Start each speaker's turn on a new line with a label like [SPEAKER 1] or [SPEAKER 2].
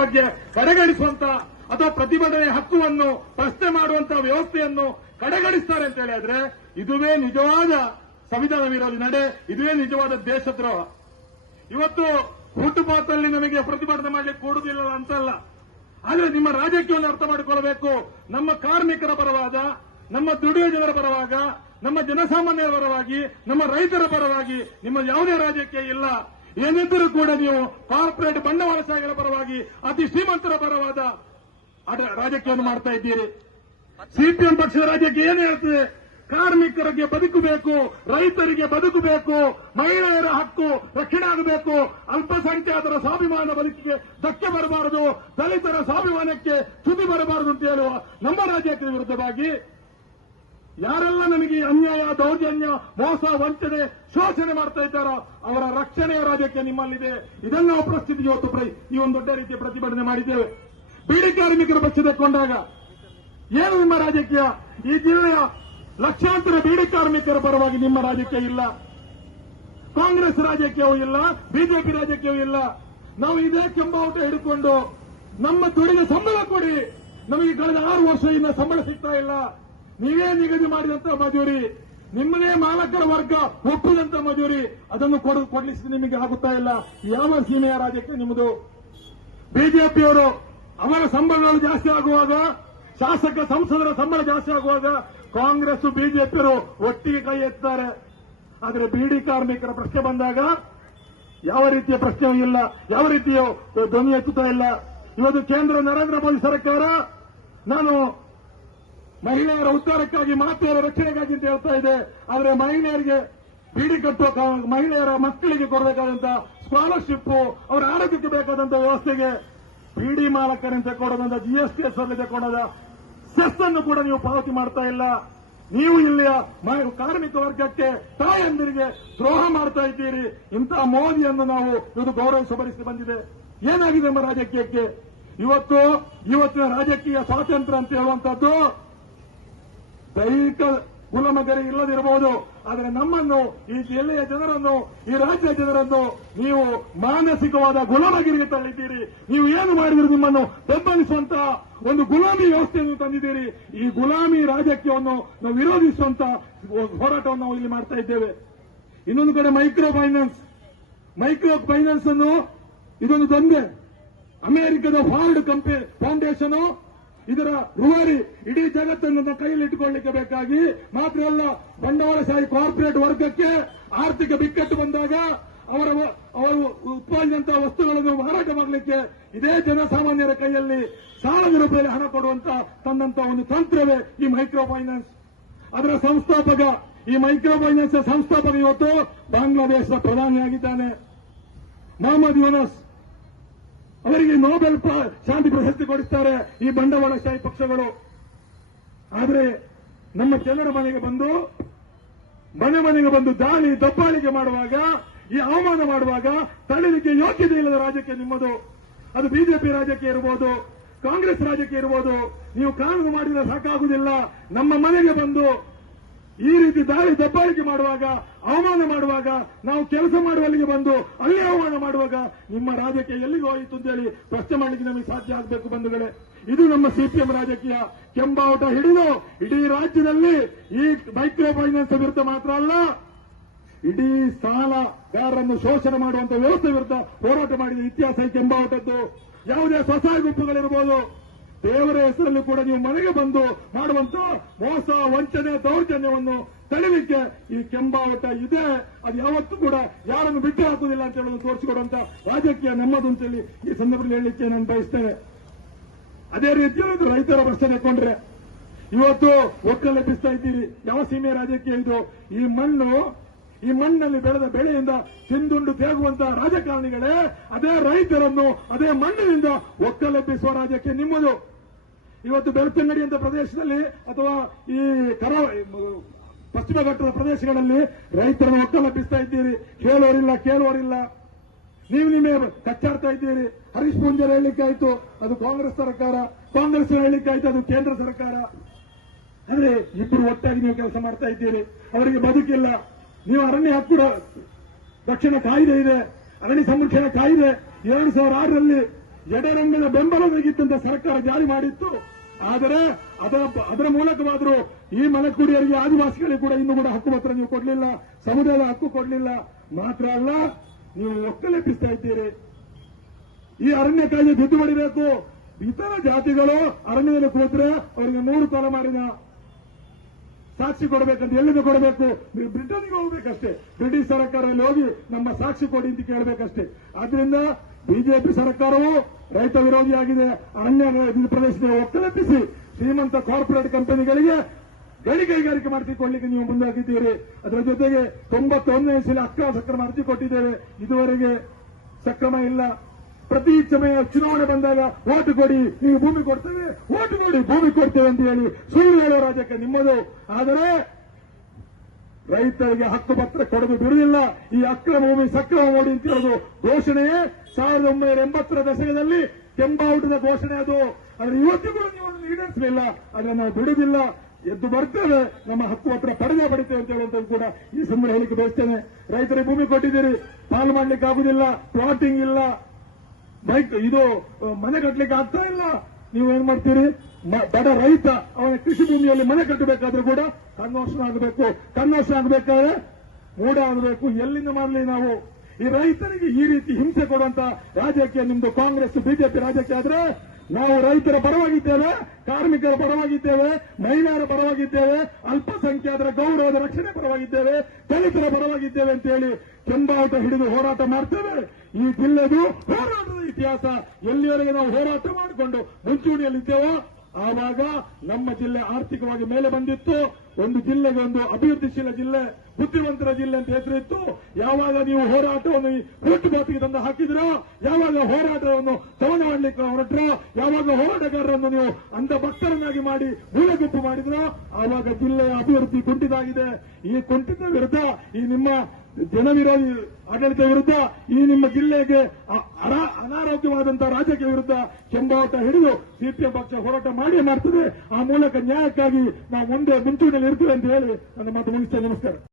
[SPEAKER 1] ಬಗ್ಗೆ ಕಡೆಗಣಿಸುವಂತ ಅಥವಾ ಪ್ರತಿಭಟನೆ ಹಕ್ಕುವನ್ನು ಪ್ರಶ್ನೆ ಮಾಡುವಂತಹ ವ್ಯವಸ್ಥೆಯನ್ನು ಕಡೆಗಣಿಸ್ತಾರೆ ಅಂತ ಹೇಳಿದ್ರೆ ಇದುವೇ ನಿಜವಾದ ಸಂವಿಧಾನ ವಿರೋಧಿ ನಡೆ, ಇದುವೇ ನಿಜವಾದ ದೇಶದ್ರೋಹ. ಇವತ್ತು ಹುಟ್ಟುಪಾತಲ್ಲಿ ನಮಗೆ ಪ್ರತಿಭಟನೆ ಮಾಡಲಿಕ್ಕೆ ಕೊಡುವುದಿಲ್ಲ ಅಂತಲ್ಲ. ಆದ್ರೆ ನಿಮ್ಮ ರಾಜಕೀಯವನ್ನು ಅರ್ಥ ಮಾಡಿಕೊಳ್ಳಬೇಕು. ನಮ್ಮ ಕಾರ್ಮಿಕರ ಪರವಾದ, ನಮ್ಮ ದುಡಿಯ ಜನರ ಪರವಾಗ, ನಮ್ಮ ಜನಸಾಮಾನ್ಯರ ಪರವಾಗಿ, ನಮ್ಮ ರೈತರ ಪರವಾಗಿ ನಿಮ್ಮ ಯಾವುದೇ ರಾಜಕೀಯ ಇಲ್ಲ. ಏನಿದ್ದರೂ ಕೂಡ ನೀವು ಕಾರ್ಪೊರೇಟ್ ಬಂಡವಾಳಶಾಹಿಗಳ ಪರವಾಗಿ ಅತಿ ಶ್ರೀಮಂತರ ಪರವಾದ ರಾಜಕೀಯವನ್ನು ಮಾಡ್ತಾ ಇದ್ದೀರಿ. ಸಿಪಿಎಂ ಪಕ್ಷದ ರಾಜ್ಯಕ್ಕೆ ಏನು ಹೇಳ್ತದೆ? ಕಾರ್ಮಿಕರಿಗೆ ಬದುಕಬೇಕು, ರೈತರಿಗೆ ಬದುಕಬೇಕು, ಮಹಿಳೆಯರ ಹಕ್ಕು ರಕ್ಷಣೆ ಆಗಬೇಕು, ಅಲ್ಪಸಂಖ್ಯಾತರ ಸ್ವಾಭಿಮಾನ ಬದುಕಿಗೆ ಧಕ್ಕೆ ಬರಬಾರದು, ದಲಿತರ ಸ್ವಾಭಿಮಾನಕ್ಕೆ ತುದಿ ಬರಬಾರದು ಅಂತ ಹೇಳುವ ನಮ್ಮ ರಾಜ್ಯಕ್ಕೆ ವಿರುದ್ಧವಾಗಿ ಯಾರೆಲ್ಲ ನಮಗೆ ಈ ಅನ್ಯಾಯ, ದೌರ್ಜನ್ಯ, ಮೋಸ, ವಂಚನೆ, ಶೋಷಣೆ ಮಾಡ್ತಾ ಇದ್ದಾರೋ ಅವರ ರಕ್ಷಣೆಯ ರಾಜಕೀಯ ನಿಮ್ಮಲ್ಲಿದೆ. ಇದನ್ನು ನಾವು ಇವತ್ತು ಪ್ರ- ಈ ಒಂದು ದೊಡ್ಡ ರೀತಿಯ ಪ್ರತಿಭಟನೆ ಮಾಡಿದ್ದೇವೆ. ಬೀಡಿ ಕಾರ್ಮಿಕರ ಪಕ್ಷ ಕೊಂಡಾಗ ಏನು ನಿಮ್ಮ ರಾಜಕೀಯ? ಈ ಜಿಲ್ಲೆಯ ಲಕ್ಷಾಂತರ ಬೀಡಿ ಕಾರ್ಮಿಕರ ಪರವಾಗಿ ನಿಮ್ಮ ರಾಜಕೀಯ ಇಲ್ಲ. ಕಾಂಗ್ರೆಸ್ ರಾಜಕೀಯವೂ ಇಲ್ಲ, ಬಿಜೆಪಿ ರಾಜಕೀಯವೂ ಇಲ್ಲ. ನಾವು ಇದೇ ಕೆಂಬಾವುಟ ಹಿಡ್ಕೊಂಡು ನಮ್ಮ ದುಡಿದ ಸಂಬಳ ಕೊಡಿ. ನಮಗೆ ಕಳೆದ ಆರು ವರ್ಷದಿಂದ ಸಂಬಳ ಸಿಗ್ತಾ ಇಲ್ಲ. ನೀವೇ ನಿಗದಿ ಮಾಡಿದಂತ ಮಜೂರಿ. ನಿಮ್ಮನೇ ಮಾಲಕರ ವರ್ಗ ಒಪ್ಪಿದಂತ ಮಜೂರಿ. ಅದನ್ನು ಕೊಡ, ಕೊಡ್ಲಿಕ್ಕೆ ನಿಮಗೆ ಆಗುತ್ತಾ ಇಲ್ಲ. ಯಾವ ಸೀಮೆಯ ರಾಜ್ಯಕ್ಕೆ ನಿಮ್ಮದು? ಬಿಜೆಪಿಯವರು ಅವರ ಸಂಬಳಗಳು ಜಾಸ್ತಿ ಆಗುವಾಗ, ಶಾಸಕ ಸಂಸದರ ಸಂಬಳ ಜಾಸ್ತಿ ಆಗುವಾಗ ಕಾಂಗ್ರೆಸ್, ಬಿಜೆಪಿಯವರು ಒಟ್ಟಿಗೆ ಕೈ ಎತ್ತಾರೆ. ಆದರೆ ಬಿಡಿ ಕಾರ್ಮಿಕರ ಪ್ರಶ್ನೆ ಬಂದಾಗ ಯಾವ ರೀತಿಯ ಪ್ರಶ್ನೆಯೂ ಇಲ್ಲ, ಯಾವ ರೀತಿಯ ಧ್ವನಿ ಎತ್ತುತ್ತಾ ಇಲ್ಲ. ಇವತ್ತು ಕೇಂದ್ರ ನರೇಂದ್ರ ಮೋದಿ ಸರ್ಕಾರ, ನಾನು ಮಹಿಳೆಯರ ಉದ್ಧಾರಕ್ಕಾಗಿ, ಮಾತೆಯರ ರಕ್ಷಣೆಗಾಗಿ ಅಂತ ಹೇಳ್ತಾ ಇದೆ. ಆದರೆ ಮಹಿಳೆಯರಿಗೆ ಬೀಡಿ ಕಟ್ಟುವ ಮಹಿಳೆಯರ ಮಕ್ಕಳಿಗೆ ಕೊಡಬೇಕಾದಂತ ಸ್ಕಾಲರ್ಶಿಪ್ ಅವರ ಆರೋಗ್ಯಕ್ಕೆ ಬೇಕಾದಂತ ವ್ಯವಸ್ಥೆಗೆ ಬೀಡಿ ಮಾಲಕರಿಂದ ಕೊಡೋದಂತ ಜಿಎಸ್ಟಿ ಹೆಸರಲ್ಲಿ ತಗೊಂಡದ ಸೆಸ್ ಅನ್ನು ಕೂಡ ನೀವು ಪಾವತಿ ಮಾಡ್ತಾ ಇಲ್ಲ. ನೀವು ಇಲ್ಲಿಯ ಕಾರ್ಮಿಕ ವರ್ಗಕ್ಕೆ ತಾಯಂದಿರಿಗೆ ದ್ರೋಹ ಮಾಡ್ತಾ ಇದ್ದೀರಿ. ಇಂತಹ ಮೋದಿಯನ್ನು ನಾವು ಇದು ಗೌರವ ಸಭರಿಸಿ ಬಂದಿದೆ. ಏನಾಗಿದೆ ನಮ್ಮ ರಾಜಕೀಯಕ್ಕೆ? ಇವತ್ತು, ಇವತ್ತಿನ ರಾಜಕೀಯ ಸ್ವಾತಂತ್ರ್ಯ ಅಂತ ಹೇಳುವಂತದ್ದು ದೈಹಿಕ ಗುಲಾಮಗರಿ ಇಲ್ಲದಿರಬಹುದು. ಆದರೆ ನಮ್ಮನ್ನು, ಈ ಜಿಲ್ಲೆಯ ಜನರನ್ನು, ಈ ರಾಜ್ಯ ಜನರನ್ನು ನೀವು ಮಾನಸಿಕವಾದ ಗುಲಾಮಗಿರಿಗೆ ತಳ್ಳಿದ್ದೀರಿ. ನೀವು ಏನು ಮಾಡಿದ್ರು ನಿಮ್ಮನ್ನು ಬೆಂಬಲಿಸುವಂತಹ ಒಂದು ಗುಲಾಮಿ ವ್ಯವಸ್ಥೆಯನ್ನು ತಂದಿದ್ದೀರಿ. ಈ ಗುಲಾಮಿ ರಾಜಕೀಯವನ್ನು ನಾವು ವಿರೋಧಿಸುವಂತಹ ಹೋರಾಟವನ್ನು ನಾವು ಇಲ್ಲಿ ಮಾಡ್ತಾ ಇದ್ದೇವೆ. ಇನ್ನೊಂದು ಕಡೆ ಮೈಕ್ರೋ ಫೈನಾನ್ಸ್. ಮೈಕ್ರೋ ಫೈನಾನ್ಸ್ ಅನ್ನು ಇದೊಂದು ದಂಧೆ ಅಮೆರಿಕದ ಫಾರ್ಡ್ ಕಂಪನಿ ಫೌಂಡೇಶನ್ ಇದರ ರೂವಾರಿ ಇಡೀ ಜಗತ್ತನ್ನು ಕೈಯಲ್ಲಿ ಇಟ್ಟುಕೊಳ್ಳಿಕ್ಕೆ ಬೇಕಾಗಿ ಮಾತ್ರ ಅಲ್ಲ ಬಂಡವಾಳಶಾಹಿ ಕಾರ್ಪೊರೇಟ್ ವರ್ಗಕ್ಕೆ ಆರ್ಥಿಕ ಬಿಕ್ಕಟ್ಟು ಬಂದಾಗ ಅವರ ಅವರು ಉತ್ಪಾದಿಸಿದಂತಹ ವಸ್ತುಗಳನ್ನು ಮಾರಾಟ ಮಾಡಲಿಕ್ಕೆ ಇದೇ ಜನಸಾಮಾನ್ಯರ ಕೈಯಲ್ಲಿ ಸಾಲದ ರೂಪಾಯಿ ಹಣ ಕೊಡುವಂತ ತಂದಂತಹ ಒಂದು ತಂತ್ರವೇ ಈ ಮೈಕ್ರೋ ಫೈನಾನ್ಸ್ ಅದರ ಸಂಸ್ಥಾಪಕ, ಈ ಮೈಕ್ರೋ ಫೈನಾನ್ಸ್ ಸಂಸ್ಥಾಪಕ ಇವತ್ತು ಬಾಂಗ್ಲಾದೇಶದ ಪ್ರಧಾನಿಯಾಗಿದ್ದಾನೆ. ಮೊಹಮ್ಮದ್ ಯೂನಸ್. ನೋಬೆಲ್ ಶಾಂತಿ ಪ್ರಶಸ್ತಿ ಕೊಡಿಸ್ತಾರೆ ಈ ಬಂಡವಾಳಶಾಹಿ ಪಕ್ಷಗಳು. ಆದರೆ ನಮ್ಮ ಜನರ ಮನೆಗೆ ಬಂದು, ಮನೆ ಮನೆಗೆ ಬಂದು ದಾಳಿ, ದಬ್ಬಾಳಿಕೆ ಮಾಡುವಾಗ, ಈ ಅವಮಾನ ಮಾಡುವಾಗ ತಳಿಲಿಕ್ಕೆ ಯೋಗ್ಯತೆ ಇಲ್ಲದ ರಾಜ್ಯಕ್ಕೆ ನಿಮ್ಮದು. ಅದು ಬಿಜೆಪಿ ರಾಜ್ಯಕ್ಕೆ ಇರಬಹುದು ಕಾಂಗ್ರೆಸ್ ರಾಜ್ಯಕ್ಕೆ ಇರಬಹುದು ನೀವು ಕಾನೂನು ಮಾಡಿದ್ರೆ ಸಾಕಾಗುವುದಿಲ್ಲ. ನಮ್ಮ ಮನೆಗೆ ಬಂದು ಈ ರೀತಿ ದಾಳಿ ದಬ್ಬಾಳಿಕೆ ಮಾಡುವಾಗ, ಅವಮಾನ ಮಾಡುವಾಗ, ನಾವು ಕೆಲಸ ಮಾಡುವಲ್ಲಿಗೆ ಬಂದು ಅಲ್ಲಿ ಅವಮಾನ ಮಾಡುವಾಗ ನಿಮ್ಮ ರಾಜಕೀಯ ಎಲ್ಲಿಗೆ ಹೋಯಿತು ಅಂತೇಳಿ ಪ್ರಶ್ನೆ ಮಾಡಲಿಕ್ಕೆ ನಮಗೆ ಸಾಧ್ಯ ಆಗಬೇಕು ಬಂಧುಗಳೇ. ಇದು ನಮ್ಮ ಸಿಪಿಎಂ ರಾಜಕೀಯ. ಕೆಂಬಾವುಟ ಹಿಡಿದು ಇಡೀ ರಾಜ್ಯದಲ್ಲಿ ಈ ಮೈಕ್ರೋ ಫೈನಾನ್ಸ್ ವಿರುದ್ಧ ಮಾತ್ರ ಅಲ್ಲ, ಇಡೀ ಸಾಲಗಾರರನ್ನು ಶೋಷಣೆ ಮಾಡುವಂತಹ ವ್ಯವಸ್ಥೆ ವಿರುದ್ಧ ಹೋರಾಟ ಮಾಡಿದ ಇತಿಹಾಸ ಈ ಕೆಂಬಾವಟದ್ದು. ಯಾವುದೇ ಸ್ವಸಹಾಯ ಗುಂಪುಗಳಿರ್ಬೋದು ದೇವರ ಹೆಸರಲ್ಲಿ ಕೂಡ ನೀವು ಮನೆಗೆ ಬಂದು ಮಾಡುವಂತ ಮೋಸ, ವಂಚನೆ, ದೌರ್ಜನ್ಯವನ್ನು ತಡೆಯಲಿಕ್ಕೆ ಈ ಕೆಂಬಾವಟ ಇದೆ. ಅದು ಯಾವತ್ತೂ ಕೂಡ ಯಾರನ್ನು ಬಿಟ್ಟು ಹಾಕುವುದಿಲ್ಲ ಅಂತ ಹೇಳೋದು ತೋರಿಸಿಕೊಡುವಂತ ರಾಜಕೀಯ ನಮ್ಮದು ಅಂತೇಳಿ ಈ ಸಂದರ್ಭದಲ್ಲಿ ಹೇಳಲಿಕ್ಕೆ ನಾನು ಬಯಸ್ತೇನೆ. ಅದೇ ರೀತಿಯಲ್ಲಿ ರೈತರ ಪ್ರಶ್ನೆ ಕೊಂಡ್ರೆ, ಇವತ್ತು ಒಕ್ಕಲೆಬ್ಬಿಸ್ತಾ ಇದ್ದೀರಿ. ಯಾವ ಸೀಮೆ ರಾಜಕೀಯ ಇದು? ಈ ಮಣ್ಣು, ಈ ಮಣ್ಣಲ್ಲಿ ಬೆಳೆದ ಬೆಳೆಯಿಂದ ತಿಂದುಂಡು ತೇಗುವಂತಹ ರಾಜಕಾರಣಿಗಳೇ, ಅದೇ ರೈತರನ್ನು ಅದೇ ಮಣ್ಣಿನಿಂದ ಒಕ್ಕಲೆಬ್ಬಿಸುವ ರಾಜಕೀಯ ನಿಮ್ಮದು. ಇವತ್ತು ಬೆಳ್ತಂಗಡಿ ಅಂತ ಪ್ರದೇಶದಲ್ಲಿ ಅಥವಾ ಈ ಕರ, ಪಶ್ಚಿಮ ಘಟ್ಟದ ಪ್ರದೇಶಗಳಲ್ಲಿ ರೈತರನ್ನು ಒಕ್ಕಲೆಬ್ಬಿಸ್ತಾ ಇದ್ದೀರಿ. ಕೇಳೋರಿಲ್ಲ ಕೇಳುವರಿಲ್ಲ ನೀವು ನಿಮ್ಮೇ ಕಚ್ಚಾಡ್ತಾ ಇದ್ದೀರಿ. ಹರೀಶ್ ಪೂಂಜರ್ ಹೇಳಲಿಕ್ಕೆ ಅದು ಕಾಂಗ್ರೆಸ್ ಸರ್ಕಾರ. ಕಾಂಗ್ರೆಸ್ ಹೇಳಲಿಕ್ಕೆ ಅದು ಕೇಂದ್ರ ಸರ್ಕಾರ. ಅಂದ್ರೆ ಇಬ್ಬರು ಒಟ್ಟಾಗಿ ನೀವು ಕೆಲಸ ಮಾಡ್ತಾ ಇದ್ದೀರಿ. ಅವರಿಗೆ ಬದುಕಿಲ್ಲ. ನೀವು ಅರಣ್ಯ ಹಕ್ಕು ರಕ್ಷಣಾ ಕಾಯ್ದೆ ಇದೆ. ಅರಣ್ಯ ಸಂರಕ್ಷಣಾ ಕಾಯ್ದೆ ಎರಡು ಸಾವಿರ ಆರರಲ್ಲಿ ಎಡರಂಗದ ಬೆಂಬಲವಾಗಿದ್ದಂತ ಸರ್ಕಾರ ಜಾರಿ ಮಾಡಿತ್ತು. ಆದರೆ ಅದರ ಅದರ ಮೂಲಕವಾದರೂ ಈ ಮಲಕುಡಿಯರಿಗೆ ಆದಿವಾಸಿಗಳಿಗೆ ಕೂಡ ಇನ್ನು ಕೂಡ ಹಕ್ಕು ಪತ್ರ ನೀವು ಕೊಡಲಿಲ್ಲ, ಸಮುದಾಯದ ಹಕ್ಕು ಕೊಡಲಿಲ್ಲ. ಮಾತ್ರ ಅಲ್ಲ, ನೀವು ಒಕ್ಕಲೆಪ್ಪಿಸ್ತಾ ಇದ್ದೀರಿ. ಈ ಅರಣ್ಯ ಕಾಯ್ದೆ ಬೇಕು ಇತರ ಜಾತಿಗಳು ಅರಣ್ಯದಲ್ಲಿ ಕೂತ್ರೆ ಅವರಿಗೆ ನೂರು ತಲೆಮಾರಿನ ಸಾಕ್ಷಿ ಕೊಡಬೇಕಂತ ಎಲ್ಲಿಗೆ ಕೊಡಬೇಕು? ನೀವು ಬ್ರಿಟನ್ಗೆ ಹೋಗ್ಬೇಕಷ್ಟೇ. ಬ್ರಿಟಿಷ್ ಸರ್ಕಾರದಲ್ಲಿ ಹೋಗಿ ನಮ್ಮ ಸಾಕ್ಷಿ ಕೊಡಿ ಅಂತ ಕೇಳಬೇಕಷ್ಟೇ. ಆದ್ರಿಂದ ಬಿಜೆಪಿ ಸರ್ಕಾರವು ರೈತ ವಿರೋಧಿಯಾಗಿದೆ. ಅರಣ್ಯ ಪ್ರದೇಶದ ಒಕ್ಕಲೆಪ್ಪಿಸಿ ಶ್ರೀಮಂತ ಕಾರ್ಪೊರೇಟ್ ಕಂಪನಿಗಳಿಗೆ ಗಣಿ ಕೈಗಾರಿಕೆ ಮಾಡಿಸಿಕೊಳ್ಳಿಕ್ಕೆ ನೀವು ಮುಂದಾಗಿದ್ದೀರಿ. ಅದರ ಜೊತೆಗೆ ತೊಂಬತ್ತೊಂದನೇ ಸಲ ಅಕ್ರಮ ಸಕ್ರಮ ಅರ್ಜಿ ಕೊಟ್ಟಿದ್ದೇವೆ. ಇದುವರೆಗೆ ಸಕ್ರಮ ಇಲ್ಲ. ಪ್ರತಿ ಸಮಯ ಚುನಾವಣೆ ಬಂದಾಗ ಓಟು ಕೊಡಿ, ನೀವು ಭೂಮಿ ಕೊಡ್ತೇವೆ. ಓಟು ಕೊಡಿ, ಭೂಮಿ ಕೊಡ್ತೇವೆ ಅಂತ ಹೇಳಿ ಸುಳ್ಳು ಹೇಳೋ ರಾಜ್ಯಕ್ಕೆ ನಿಮ್ಮದು. ಆದರೆ ರೈತರಿಗೆ ಹಕ್ಕು ಪತ್ರ ಕೊಡದು ಬಿಡುವುದಿಲ್ಲ. ಈ ಅಕ್ರಮ ಭೂಮಿ ಸಕ್ರಮ ಮಾಡಿ ಅಂತ ಘೋಷಣೆಯೇ? ಸಾವಿರದ ಒಂಬೈನೂರ ಎಂಬತ್ತರ ದಶಕದಲ್ಲಿ ಕೆಂಬಾವುಟದ ಘೋಷಣೆ ಅದು. ಇವತ್ತು ಇವತ್ತಿಗೂ ನೀವು ಈಡೇರಿಸಲಿಲ್ಲ. ಅದನ್ನು ನಾವು ಬಿಡುವುದಿಲ್ಲ. ಎದ್ದು ಬರ್ತೇವೆ. ನಮ್ಮ ಹಕ್ಕು ಪತ್ರ ಪಡೆದೇ ಪಡಿತೇವೆ ಅಂತ ಹೇಳುವಂಥದ್ದು ಕೂಡ ಈ ಸಂದರ್ಭ ಹೇಳಿಕೆ ಬಯಸ್ತೇನೆ. ರೈತರಿಗೆ ಭೂಮಿ ಕೊಟ್ಟಿದ್ದೀರಿ. ಪಾಲು ಮಾಡ್ಲಿಕ್ಕೆ ಆಗುದಿಲ್ಲ ಪ್ಲಾಟಿಂಗ್ ಇಲ್ಲ. ಬೈಕ್ ಇದು, ಮನೆ ಕಟ್ಟಲಿಕ್ಕೆ ಆಗ್ತಾ ಇಲ್ಲ. ನೀವು ಏನ್ ಮಾಡ್ತೀರಿ ಬಡ ರೈತ ಅವನ ಕೃಷಿ ಭೂಮಿಯಲ್ಲಿ ಮನೆ ಕಟ್ಟಬೇಕಾದ್ರೂ ಕೂಡ ಕನ್ವರ್ಷನ್ ಆಗಬೇಕು. ಕನ್ವರ್ಷನ್ ಆಗಬೇಕಾದ್ರೆ ಮೂಡ ಆಗಬೇಕು. ಎಲ್ಲಿಂದ ಮಾಡಲಿ ನಾವು? ಈ ರೈತರಿಗೆ ಈ ರೀತಿ ಹಿಂಸೆ ಕೊಡುವಂತ ರಾಜಕೀಯ ನಿಮ್ದು ಕಾಂಗ್ರೆಸ್, ಬಿಜೆಪಿ ರಾಜಕೀಯ ಆದ್ರೆ ನಾವು ರೈತರ ಪರವಾಗಿದ್ದೇವೆ, ಕಾರ್ಮಿಕರ ಪರವಾಗಿದ್ದೇವೆ, ಮಹಿಳೆಯರ ಪರವಾಗಿದ್ದೇವೆ, ಅಲ್ಪಸಂಖ್ಯಾತರ ಗೌರವದ ರಕ್ಷಣೆ ಪರವಾಗಿದ್ದೇವೆ, ದಲಿತರ ಪರವಾಗಿದ್ದೇವೆ ಅಂತ ಹೇಳಿ ಕೆಂಬಾಟ ಹಿಡಿದು ಹೋರಾಟ ಮಾಡ್ತೇವೆ. ಈ ಜಿಲ್ಲೆದು ಹೋರಾಟದ ಇತಿಹಾಸ ಎಲ್ಲಿವರೆಗೆ ನಾವು ಹೋರಾಟ ಮಾಡಿಕೊಂಡು ಮುಂಚೂಣಿಯಲ್ಲಿದ್ದೇವೋ ಆವಾಗ ನಮ್ಮ ಜಿಲ್ಲೆ ಆರ್ಥಿಕವಾಗಿ ಮೇಲೆ ಬಂದಿತ್ತು. ಒಂದು ಜಿಲ್ಲೆಗೆ ಒಂದು ಅಭಿವೃದ್ಧಿಶೀಲ ಜಿಲ್ಲೆ, ಬುದ್ಧಿವಂತರ ಜಿಲ್ಲೆ ಅಂತ ಹೆಸರಿತ್ತು ಯಾವಾಗ ನೀವು ಹೋರಾಟವನ್ನು ಈ ಹುಟ್ಟುಬಾತಿಗೆ ತಂದು ಹಾಕಿದ್ರೋ, ಯಾವಾಗ ಹೋರಾಟವನ್ನು ಸವಣ ಮಾಡಲಿಕ್ಕೆ ಹೊರಟ್ರೋ, ಯಾವಾಗ ಹೋರಾಟಗಾರರನ್ನು ನೀವು ಅಂಧ ಭಕ್ತರನ್ನಾಗಿ ಮಾಡಿ ಮೂಲೆಗುಪ್ಪು ಮಾಡಿದ್ರೋ, ಆವಾಗ ಜಿಲ್ಲೆಯ ಅಭಿವೃದ್ಧಿ ಕುಂಠಿತಾಗಿದೆ ಈ ಕುಂಠಿತ ವಿರುದ್ಧ ಈ ನಿಮ್ಮ ಜನವಿರೋಧಿ ಆಡಳಿತ ವಿರುದ್ಧ ಈ ನಿಮ್ಮ ಜಿಲ್ಲೆಗೆ ಅನಾರೋಗ್ಯವಾದಂತಹ ರಾಜಕೀಯ ವಿರುದ್ಧ ಕೆಂಬಾಟ ಹಿಡಿದು ಸಿಪಿಎಂ ಪಕ್ಷ ಹೋರಾಟ ಮಾಡಿಯೇ ಮಾಡ್ತದೆ. ಆ ಮೂಲಕ ನ್ಯಾಯಕ್ಕಾಗಿ ನಾವು ಮುಂದೆ ಮುಂಚೂಣಿಯಲ್ಲಿ ಇರ್ತೇವೆ ಅಂತ ಹೇಳಿ ನನ್ನ ಮಾತು ಮುಗಿಸ್ತೇನೆ ನಮಸ್ಕಾರ.